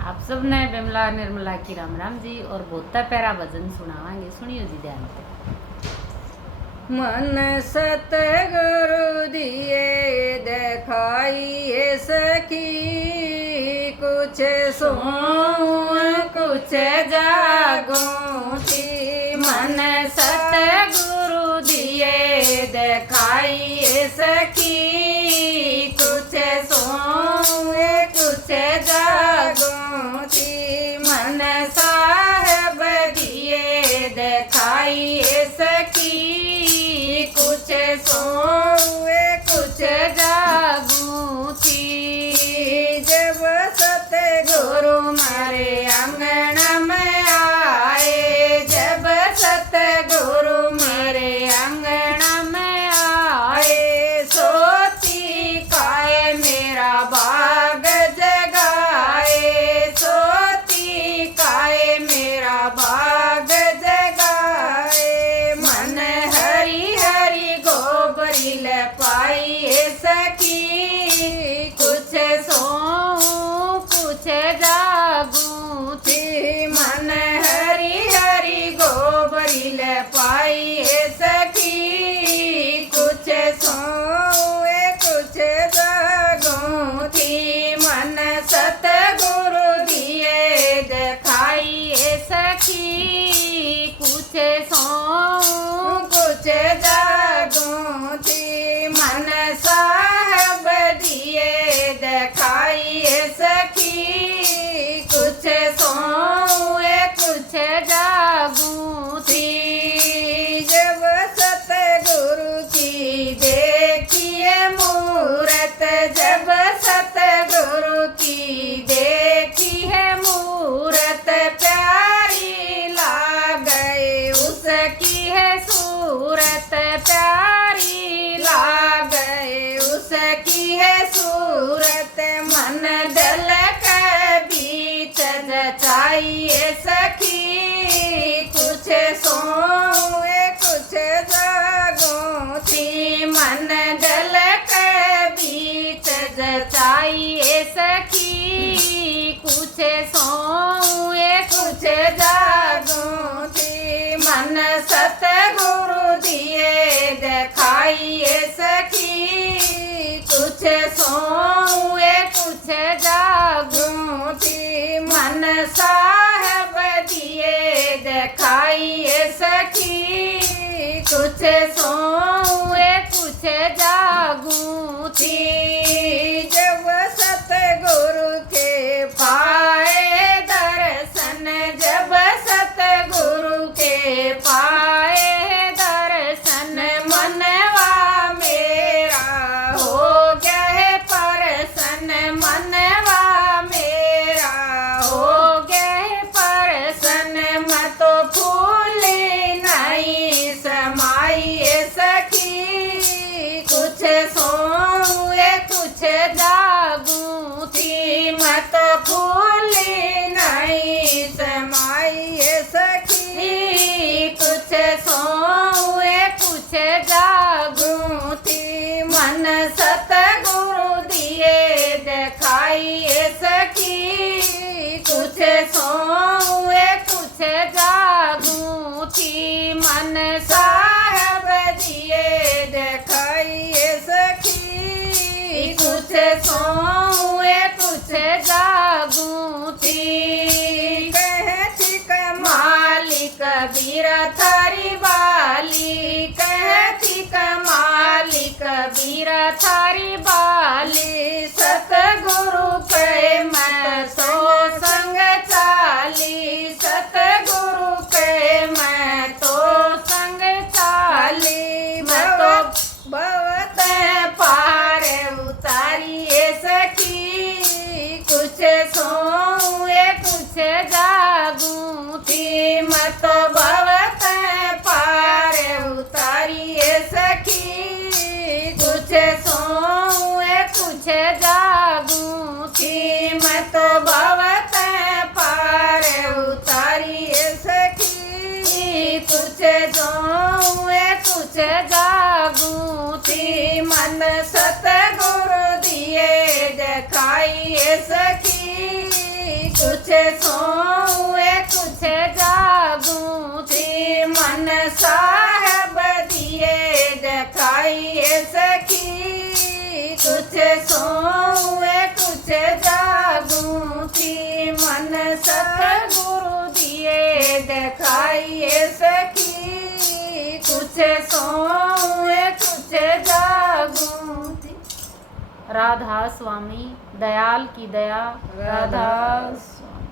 आप सब ने बिमला निर्मला की राम राम जी और बहुता प्यारा भजन सुनावांगे। सुनियो जी ध्यान से। मन सतगुरु दिए देखाइए सखी, कुछ सोऊं कुछ जागूं थी। मन सतगुरु दिए देखाइए सखी, कुछ सोऊं कुछ जागूं थी। मन साहब दिए देखाइए सखी, कुछ सोए कुछ जागूं थी। जब सतगुरु मारे आंगन में आए, जब सतगुरु मारे आंगन में आए, सोची काए मेरा बाग जगाए, सोची काए मेरा बाग जगाए। मन हरी हरी गोबरी ले पाइए सखी, कुछ सोऊं कुछ जागूं थी। मन हरी हरी गोबरी ले पाइए सखी, कुछ सोऊं कुछ जागूं थी। मन सतगुरु दिए देखाइए सखी, कुछ सोऊं कुछ जागूं थी। मन साहब दिए देखाइए सखी, कुछ सोऊं कुछ जागूं थी। जब सतगुरु की देखिए मूरत, जब सतगुरु की देखी है मूरत, प्यारी लाग गई उसकी है सूरत, प्यारी लाग गई उसकी है सूरत। मन दल के बीच जचाइए सखी, कुछ सोऊं कुछ जागूं थी। मन दल के बीच जचाइए सखी, कुछ सोऊं कुछ जागूं थी। मन सतगुरु दिए देखाइए सखी, कुछ सोऊं कुछ जागूं थी। मन साहब दिए देखाइए सखी, कुछ सोऊं कुछ जागूं थी। जब सतगुरु के पाए दर्शन, जब सतगुरु के पाए दर्शन, मनवा मेरा हो गया है परसन, मनवा मेरा हो गया है परसन। मैं तो फूली नहीं समाइए सखी, कुछ सोऊं कुछ जागूं थी। मैं तो फूली नहीं समाइए सखी, कुछ सोऊं कुछ जागूं थी। मन सतगुरु दिए देखाइए सखी, कुछ सोऊं कुछ जागूं थी। मन साहब दिए देखाइए सखी, कुछ सोऊं कुछ जागूं थी। कहती कमाली कबीरा थारी बाली, कहती कमाली कबीरा थारी बाली। सतगुरु के मैं तो संग चाली, सतगुरु के मैं तो संग चाली। मैं तो बहुत पार उतारिए सखी, कुछ सोऊं कुछ जागूं थी। मैं तो बहुत पार उतारिए सखी, कुछ सोऊं कुछ जागूं थी। मैं तो कुछ सोए कुछ जागूं थी मन साहब दिए दिखाइए सखी कुछ सोए कुछ जागूं थी मन सतगुरु दिए दिखाइए सखी कुछ सोए कुछ जागूं थी। राधा स्वामी दयाल की दया, राधा स्वामी।